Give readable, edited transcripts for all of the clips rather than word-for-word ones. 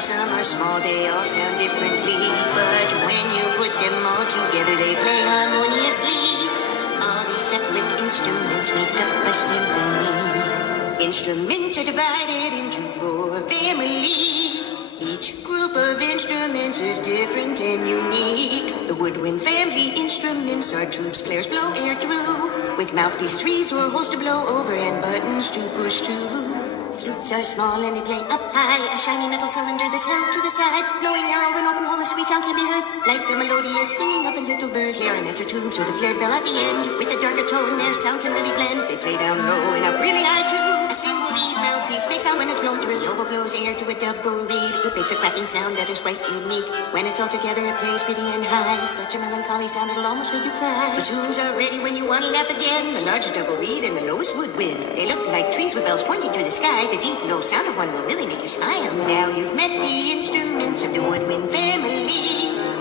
some are small, they all sound differently. But when you put them all together, they play harmoniously. All these separate instruments make up a symphony. Instruments are divided into 4 families. Each group of instruments is different and unique. The woodwind family instruments are tubes players blow air through, with mouthpieces, reeds, or holes to blow over and buttons to push to. Flutes are small and they play up high, a shiny metal cylinder that's held to the side. Blowing air over an open hole, a sweet sound can be heard, like the melodious singing of a little bird. Clarinets are tubes with a flared bell at the end. With a darker tone, their sound can really blend. They play down low and up really high too. A single reed mouthpiece makes sound when it's blown through. The oboe blows air through a double reed. It makes a cracking sound that is quite unique. When it's all together, it plays pretty and high. Such a melancholy sound, it'll almost make you cry. The tunes are ready when you want to laugh again. The largest double reed and the lowest woodwind. They look like trees with bells pointing to the sky. The deep, low sound of one will really make you smile. Now you've met the instruments of the woodwind family.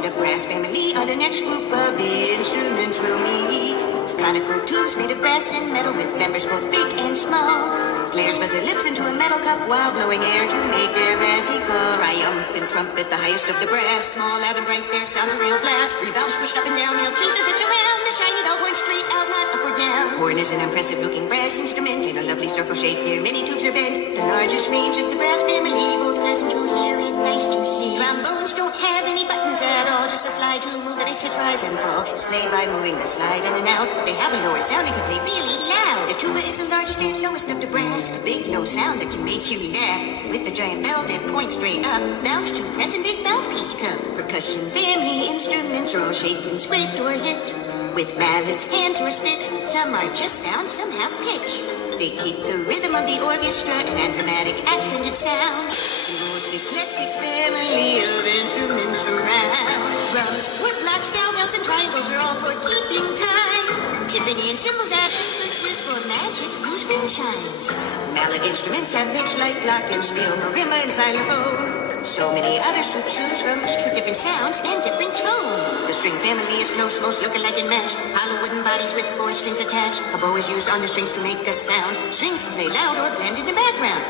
The brass family are the next group of the instruments we'll meet. Conical tubes made of brass and metal with members both big and small. Players buzz their lips into a metal cup while blowing air to make their brassy call. Triumphant trumpet, the highest of the brass. Small, loud, and bright, their sound's a real blast. 3 valves pushed up and down, help change the pitch around. The shiny bell going straight out, not up or down. Horn is an impressive-looking brass instrument in a lovely circle shape. There many tubes are bent. The largest range of the brass family, both pleasant to hear and nice to see. Trombones don't have any buttons at all, just a slide to move that makes it rise and fall. It's played by moving the slide in and out. They have a lower sound and can play really loud. The tuba is the largest and lowest of the brass. A big low sound that can make you laugh. With the giant bell that points straight up, valves to press and big mouthpiece cup. Percussion family instruments are all shaken, scraped, or hit with mallets, hands, or sticks. Some are just sound, some have pitch. They keep the rhythm of the orchestra and dramatic accented sounds. The most eclectic family of instruments around. Drums, woodblocks, cowbells, and triangles are all for keeping time. Timpani and cymbals add emphasis for magic, whose bell shines. Mallet instruments have pitch like glockenspiel, marimba, and xylophone. So many others to choose from, each with different sounds and different tone. The string family is close, most look alike and match. Hollow wooden bodies with 4 strings attached. A bow is used on the strings to make a sound. Strings can play loud or blend in the background.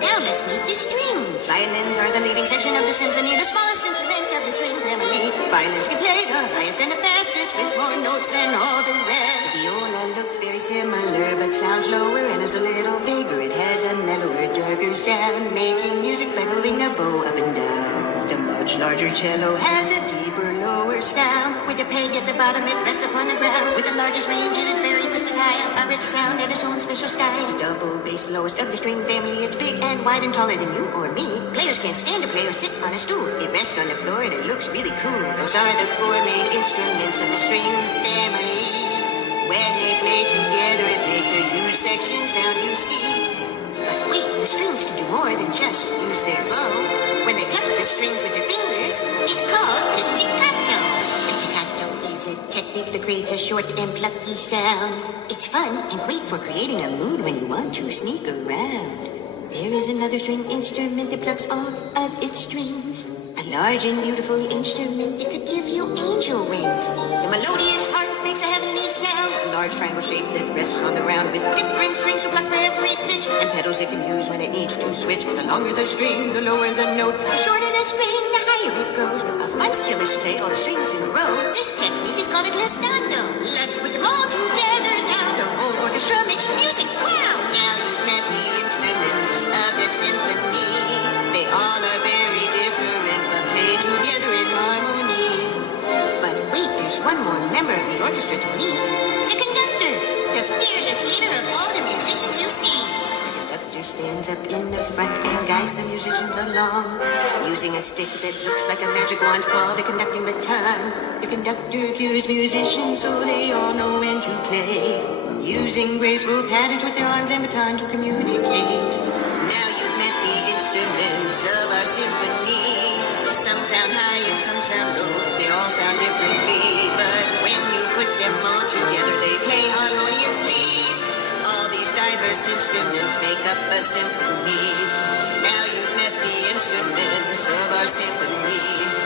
Now let's meet the strings. Violins are the leading section of the symphony, the smallest instrument of the string family. Violins can play the highest and the fastest with more notes than all the rest. Viola looks very similar but sounds lower and is a little bigger. It has a mellower, darker sound, making music by moving the bow up and down. The much larger cello has a deeper, lower sound. With a peg at the bottom, it rests upon the ground. With the largest range, it is very versatile. A rich sound and its own special style. The double bass, lowest of the string family, it's big and wide and taller than you or me. Players can't stand to play or sit on a stool. It rests on the floor and it looks really cool. Those are the 4 main instruments of the string family. When they play together, it makes a huge section sound, you see. But wait, the strings can do more than just use their bow. When they pluck the strings with their fingers, it's called pizzicato. Pizzicato is a technique that creates a short and plucky sound. It's fun and great for creating a mood when you want to sneak around. There is another string instrument that plucks off of its strings. A large and beautiful instrument that could give you angel wings. The melodious harp makes a heavenly sound. A large triangle shape that rests on the ground with different strings to pluck for every pitch. And pedals it can use when it needs to switch. The longer the string, the lower the note. The shorter the string, the higher it goes. A fun skill is to play all the strings in a row. This technique is called a glissando. Let's put them all together now. The whole orchestra making music. Wow! Now you've met the instruments of the symphony. They all are very different, but play together in harmony. But wait, there's one more member of the orchestra to meet. The conductor, the fearless leader of all the musicians you see. The conductor stands up in the front and guides the musicians along, using a stick that looks like a magic wand called a conducting baton. The conductor cues musicians so they all know when to play, using graceful patterns with their arms and baton to communicate. Now you've met the instruments of our symphony. Some sound high and some sound low. They all sound differently, but when you put them all together, they play harmoniously. All these diverse instruments make up a symphony. Now you've met the instruments of our symphony.